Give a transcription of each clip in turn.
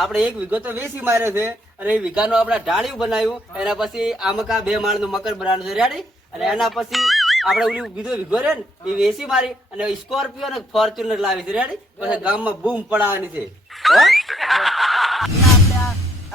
આપણે 1 વીઘો તો વેસી માર્યો છે અને એ વીઘાનું આપણે ઢાળિયું બનાવ્યું. એના પછી આમકા 2 માળનું મકર બનાવવાનું છે રેડી. અને એના પછી આપણે ઓલી બીજો વીઘો રે ને એ વેસી મારી અને સ્કોર્પિયો અને ફોર્ચ્યુનર લાવી છે રેડી. પછી ગામમાં બૂમ પડાવવાની છે.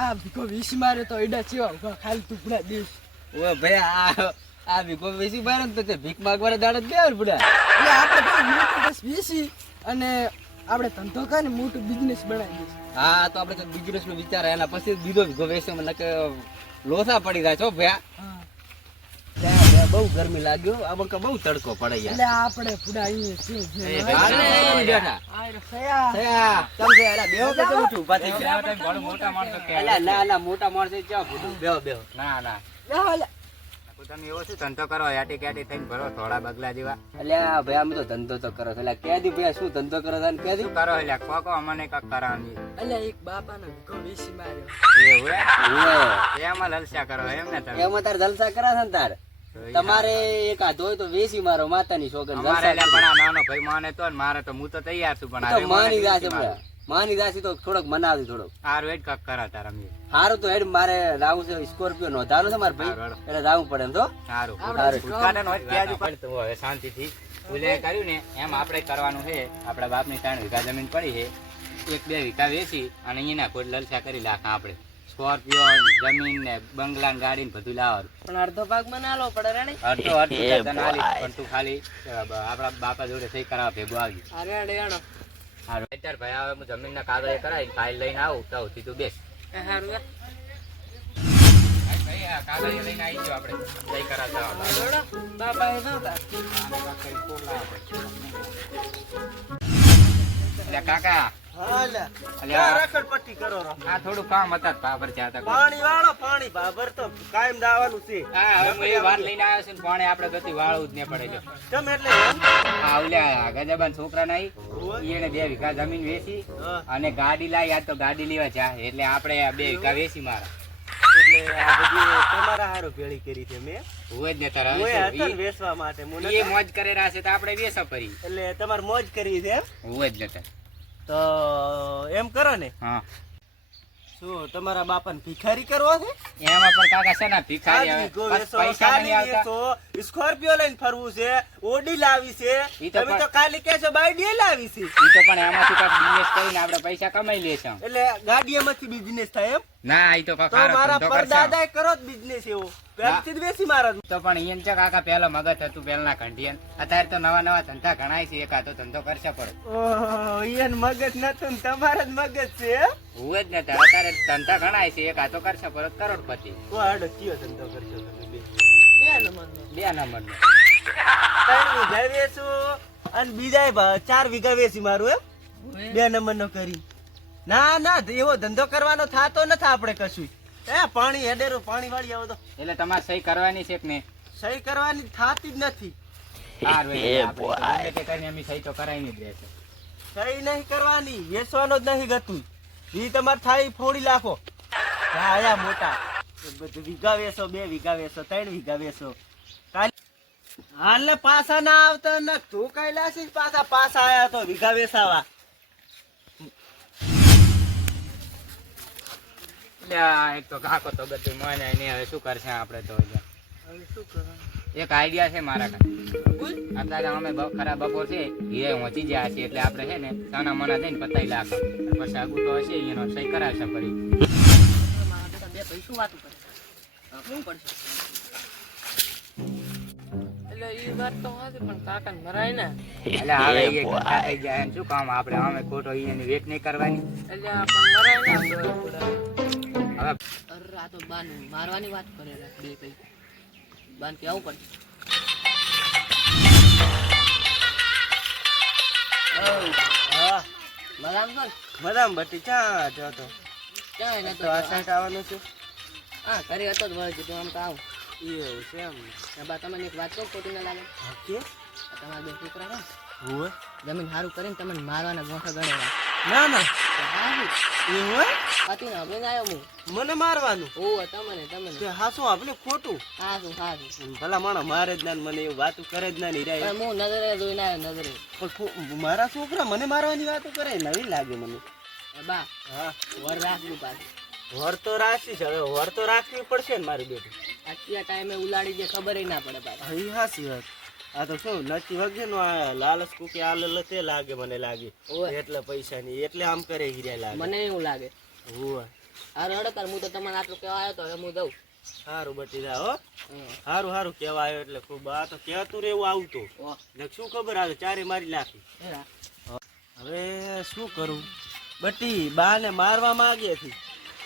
આ ભીખો વીસી મારે તો એડા ચેવા ખાલી ટુકડા દેશ. ઓ ભાઈ આ ભીખો વેસી મારે ને તો ભીખ માગવાના દાડે જ બે બુડા. એટલે આપણે મોટું વીસી અને આપણે ધંધો કરે ને મોટું બિઝનેસ બનાવી દઈશું. હા તો આપણે બિઝનેસ નો વિચાર એના પછી બીજો વીઘો વેસે મને કે લોસા પડી જાય છો ભયા. બહુ ગરમી લાગ્યો આ બકા બહુ તડકો પડે યાર. એટલે આપણે પુડા ના મોટા માણસો ક્યાં બેહો બેહો. ના તમે એવો શું ધંધો કરો યાટી ક્યાટી થઈને ભરો થોડા બગલા જેવા. અલ્યા ભાઈ અમે તો ધંધો તો કરો એટલે કેદી ભાઈ શું ધંધો કરો છો કેદી શું કરો એટલે કોકો અમને કક કરવાની. એટલે એક બાપાનો ભીખો વીસી માર્યો. એવું એમાં લલસા કરો એમ ને તમે. એમાં તાર જલસા કરા છે ને તાર તમારે એક હાથ હોય તો વેસી મારો માતાની સોગંદ. અમારે એટલે પણ આ નાનો ભાઈ માને તો ને મારે તો હું તો તૈયાર છું પણ હવે માની જાશે માની જાશે તો થોડોક મનાવજો થોડોક. હાર વેટ કક કરા તાર અમે. સારું તો હેડ મારે રાવું છે સ્કોર્પિયો નોંધાનો છે મારે ભાઈ એટલે રાવું પડે એમ તો સારું સારું. ઉત્પાદન હોય ત્યાં પણ તું હવે શાંતિથી ઉલે કર્યું ને એમ આપણે કરવાનું છે. આપણા બાપની 3 વીઘા જમીન પડી છે 1-2 વીઘા વેચી અને અહીંના કોઈ લલસા કરી નાખા આપણે. સ્કોર્પિયો જમીન ને બંગલા ને ગાડી ને બધું લાવવાનું. પણ અડધો ભાગ માં ના લો પડે રેડી. અડધો તને આલી પણ તું ખાલી આપણા બાપા જોડે સહી કરાવ ભેગું આવી. અરે અડે હારું અત્યારે ભાઈ હવે હું જમીન ના કાગળ કરાવી ફાઇલ લઈને આવું તો તું બેસ. હારું ભાઈ આ કાગળ લઈને આવી ગયો આપણે સહી કરાવતા બાપા એ નતા. એટલે કાકા રખડપટ્ટી કરો રહો. આ થોડું કામ હતા બાબર જાતા પાણી વાળો પાણી બાબર તો કાયમ દાવાનું છે. હા હવે હું એ વાર લઈને આવ્યો છું ને પાણી આપણે ગતિ વાળવું જ નહીં પડે જો. કેમ એટલે એમ? આ ઓલ્યા ગજાબાન છોકરા નહીં એને 2 વીઘા જમીન વેચી અને ગાડી લાવી. આ તો ગાડી લેવા જાય એટલે આપણે આ 2 વીઘા વેચી મારા. એટલે આ બધી તમારા હારું ભેળી કરી છે મેં. હોય જ ને તારા ઓય હતા ને વેચવા માટે મને એ મોજ કરે રહ્યા છે તો આપણે વેચા પડી. એટલે તમારે મોજ કરી છે એમ? હોય જ ને તાર. તો એમ કરો ને હા શું તમારા બાપાને ભિખારી કરવો છે? એમાં પણ કાકા છે ને ભિખારી હવે ગાડી વેચો, પૈસા નહીં ગાડી આવતા. વેચો, સ્કોર્પિયો લઈને ફરવું છે, ઓડી લાવી છે, ઈ તો તમે તો પણ- ખાલી કહેશો બાઈડી લાવી છે. ઈ તો પણ એમાંથી કાંઈક બિઝનેસ કરીને આપણે પૈસા કમાઈ લેશું. એટલે ગાડી એમાંથી બિઝનેસ થાય એમ? ના ઈ તો તો કાકા મારા ધંધો કરશે. પરદાદાએ કરો જ બિઝનેસ એવો પહેલેથી જ વેચી મારા. તો પણ ઈયન છે કાકા પહેલા મગજ હતું પહેલા ઘંટિયન. અત્યારે તો નવા નવા ધંધા ઘણાય છે. એક આ તો ધંધો કરશે પડે. ઓહો, ઈયન મગજ નતું ને તમારા જ મગજ છે એમ? હોય જ ને તાર. અત્યારે ધંધા ઘણાય છે. એક આ તો કરશે પડે કરોડપતિ. ઓ હાડો કયો ધંધો કરશો તમે બે? 2 નંબરનો. 3 વીઘા વેચું અને બીજા 4 વીઘા વેચી મારું એમ? 2 નંબરનો કરી. ના ના એવો ધંધો કરવાનો થાતો નથી આપણે કશું. પાણી હેડેરું પાણી વાળી આવો તો એટલે તમારે સહી કરવાની છે કે નહીં? સહી કરવાની થાતી જ નથી. સારું એટલે આપણે તો ગમે તે કરીને અમે સહી તો કરાવીને જ રહેશે. સહી નહીં કરવાની, વેચવાનો જ નહીં ગતું. ઈ તમારે થાય ઈ ફોડી નાખો. હા આયા મોટા બધું વીઘા વેચો, 2 વીઘા વેચો, 3 વીઘા વેચો. હાલ ને પાછા ના આવતા ને તું કઈ લાશી પાછા આયા તો વીઘા વેચાવા. એટલે આ એક તો કાકો તો બધું મને નહીં. હવે શું કરશે આપણે તો એક આઈડિયા છે મારા કાંઈ. અત્યારે અમે ખરા બપોર છે એ પહોંચી ગયા છે એટલે આપણે છે ને સાના મના જઈને પતાઈ લાખ પછી આગું તો હશે એનો સહી કરાવશે ફરી. બે પૈસું વાતું કરે શું પડશે? એટલે એ વાત તો હાચી પણ કાકા મરાય ને. એટલે હવે એ ઘંટા થઈ જાય એમ શું કામ આપણે અમે ખોટો એની વેટ નહીં કરવાની. એટલે પણ મરાય ને હવે અરે આ તો બાન મારવાની વાત કરે રે બે પૈસા બાન કેવું પડશે? હા બરાબર છે બદામ બટી ચા જતો ક્યાં એને તો આ સાઈડ આવવાનું છે. હા ઘરે હતો જ વળે તો આમ તો આવું. એવું છે એમ? બા તમને એક વાત કહું ખોટી ના લાગે? ઓકે તમારા બે છોકરા છે હોય જમીન સારું કરીને તમને મારવાના ગોઠા ગળેલા ના ના સારું એવું હોય પતિને હવે આવ્યો હું મને મારવાનું ઓહ તમને તે હાસું આપણે ખોટું સારું સારું ભલા માણસ મારે જ ના ને મને એવું વાતું કરે જ ના ની રે. પણ હું નજરે જોઈને આવ્યો નજરે. પણ મારા છોકરા મને મારવાની વાતો કરે નવી લાગે મને. બા હા વર રાખવું પાછું વર તો રાખીશ, હવે વર તો રાખવી પડશે ને મારી બેટી. આટલા ટાઈમે ઉલાડી દે ખબર ના પડે પાછું. હા, ઈ હાચી વાત. આ તો શું નક્કી વગે નો આ લાલચ કુકી આલે તે લાગે મને લાગે ઓવે. એટલે પૈસા ની એટલે આમ કરે હીરા લાગે. મને એવું લાગે. હોવે. હારું હેડો તાર હું તો તમને આટલું કહેવા આવ્યો તો હવે હું દઉં. સારું બટી જા હો. હમ. સારું સારું કેવા આવ્યો એટલે ખૂબ. આ તો કહેતું રહેવું આવતું ઓહ, ને શું ખબર આવે ચારે મારી નાખી. હેડા. હવે શું કરું બટી બા ને મારવા માંગે છે.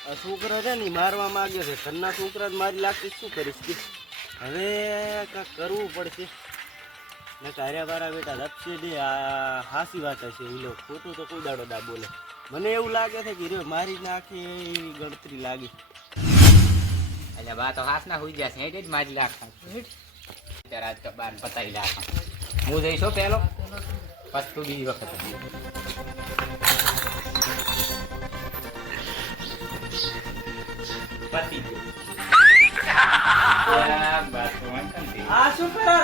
આ છોકરો છે ને ઈ મારવા માંગે છે. ઘરના છોકરા જ મારી લાગતી શું કરીશ કે? હવે કાંઈક કરવું પડશે ને કાર્યા વાળા બેટા લપસે દે. આ હાસી વાત હશે એ લોકો ખોટું તો કોઈ દાડો દા બોલે. મને એવું લાગે છે કે રે મારી નાખી એવી ગણતરી લાગી. એટલે બા તો હાથ ના હોઈ જશે એટલે જ મારી લાખા ત્યારે આજ તો બાર પતાવી લાખા હું જઈશો પેલો પછી તું બીજી વખત પતી ગયું. બસ તો વાંધો નથી. આ શું કરો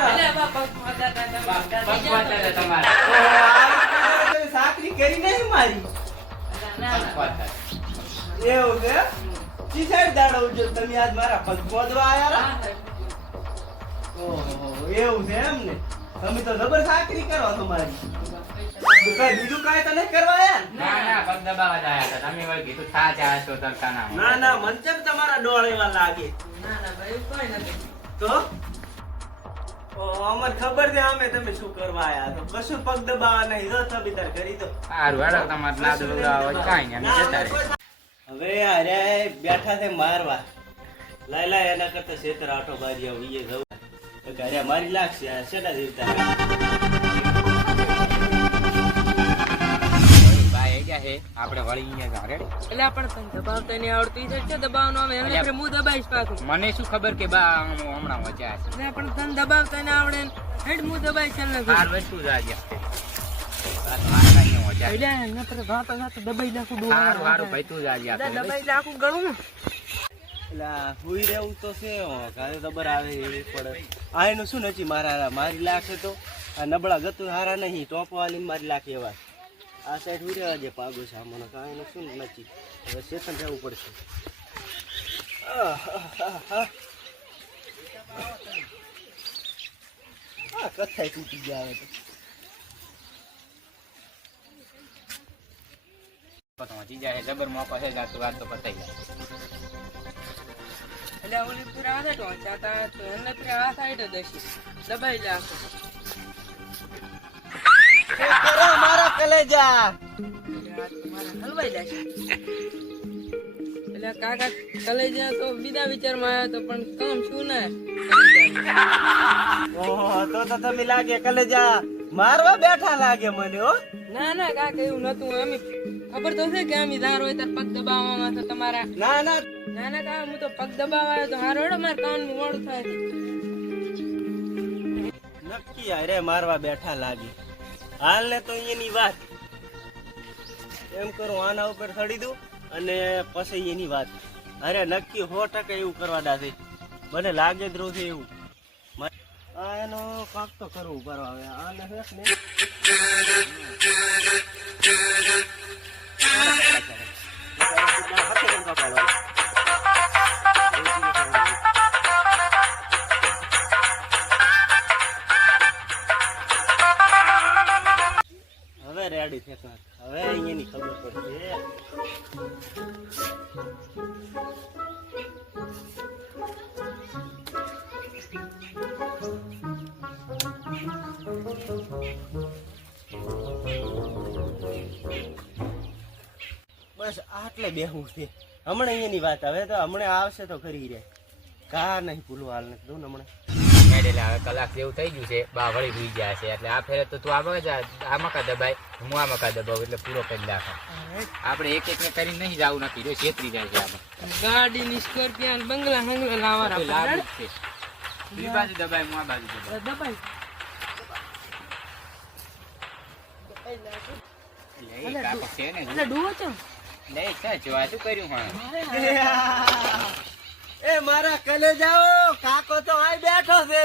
સાકરી કરી નહીં મારી એવું છે જી સાઈડ દાડો ઉજો તમે આજ મારા પગ મોદવા આયા ઓહો એવું છે એમ ને તમે તો જબર સાકરી કરો તમારી બીજું કાંઈ તો નહીં કરવા આયા ના ના પગ દબાવવા જ આયા હતા તમે વળી કીધું થા ચા છો તરતા ના ના ના મન ચમ તમારા ડોળ એવા લાગે તો અમને ખબર છે અમે તમે શું કરવા આયા તો કશું પગ દબાવવા નહીં જો તમે તાર કરી તો સારું હેડો તમારે ના દબાવવા કાંઈ નહીં અમે જતા રહીએ. હવે અરે બેઠા છે મારવા લાય લાય એના કરતા શેતર આટો બારી આવું ઈએ જવું તો ઘરે મારી લાગશે આ શેટા જીવતા ભાઈ એ ગયા છે આપણે વળી અહીંયા જા રેડી. એટલે પણ તને દબાવતા નહીં આવડતું ઈ છે દબાવવાનું આવે એને ફેર હું દબાઈશ પાછું. મને શું ખબર કે બા હમણાં વચ્ચે છે. ને પણ તને દબાવતા નહીં આવડે ને હેડ હું દબાઈશ એને ફેર. હાર વસ્તુ જાજે બસ મારે કાંઈ ન વચ્ચે. એટલે નકર વાતો વાતો દબાઈ નાખું ડોહા. સારું સારું ભાઈ તું જાજે દબાઈ નાખું ગણું ને. એટલે હુઈ રહેવું તો છે ઘરે ખબર આવે એવી પડે આ એનું શું નથી મારા મારી લાખે તો આ નબળા ગતું હારા નહીં ટોપવાની મારી લાખે એવા આ સાઈડ હુઈ રહેવા જે પાગો છે મને કાંઈ એનું શું નથી હવે સ્ટેશન રહેવું પડશે આ કથાય તૂટી ગયા હવે તો તો વધી જાય જબર મોકો છે જાતો વાત તો પતાઈ જાય. એટલે ઓલી પૂરા હાથે ટોચાતા તો એને પૂરા હાથ આઈટો દેશી દબાઈ નાખું. કરો મારા કલેજા હલવાઈ જશે. એટલે કાકા કલેજા તો બીજા વિચારમાં આવ્યો તો પણ કામ શું ને ઓહો તો તમે લાગે કલેજા મારવા બેઠા લાગે મને હો ના ના કાકા એવું નતું. અમે ખબર તો છે કે અમે ધાર હોય ત્યારે પગ દબાવવામાં તો તમારા ના ના ના ના કાકા હું તો પગ દબાવવા આવ્યો તો હારો હેડો મારે કામ નું મોડું થાય છે. નક્કી અરે મારવા બેઠા લાગે હાલ ને તો એની વાત એમ કરું આના ઉપર ચડી દઉં અને પછી એની વાત અરે નક્કી 100% એવું કરવા દાશે મને લાગે જ રહ્યું છે એવું આ એનો કાક તો કરવું કરવા હવે આને હેક ને હવે રેડી છે હવે અહીંયાની ખબર પડશે બસ આટલે બેહું છે હમણાં અહીંયાની વાત હવે તો હમણાં આવશે તો ખરી રે કા નહીં ભૂલવા હાલ નથી દઉં ને હમણાં એટલે હવે કલાક જેવું થઈ ગયું છે બા વળી સુઈ ગયા છે એટલે આ ફેરે તો તું આ મકા દબાય હું આ મકા દબાવું એટલે પૂરો કરી નાખો. આપણે એક એક કરીને નહીં જવું નથી જો છેતરી જાય છે આપણે ગાડી ની સ્કોર્પિયો ને બંગલા હંગલા લાવવાના તો લાભ જ છે. બીજી બાજુ દબાય હું આ બાજુ દબાય દબાઈ એટલે એ કાકો છે ને એટલે ડૂવો છો લે છે જો આ શું કર્યું હા એ મારા કલેજાઓ કાકો તો આય બેઠો છે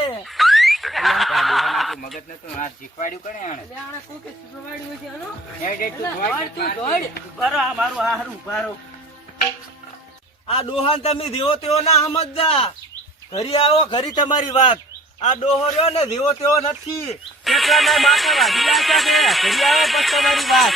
આટલું મગજ નતું આ શીખવાડ્યું કરે આણે એટલે આણે કોકે શીખવાડ્યું છે આનો હેડ હેડ તું એટલે દોડ, દોડ તું મારતી. દોડ. બારો આ મારું હારું બારો આ ડોહાન તમે દેવો તેવો ના સમજતા ઘરી આવો ઘરી તમારી વાત આ ડોહો રહ્યો ને દેવો તેવો નથી કેટલા ના માથા વાગી છે ઘરી આવો પછી તમારી વાત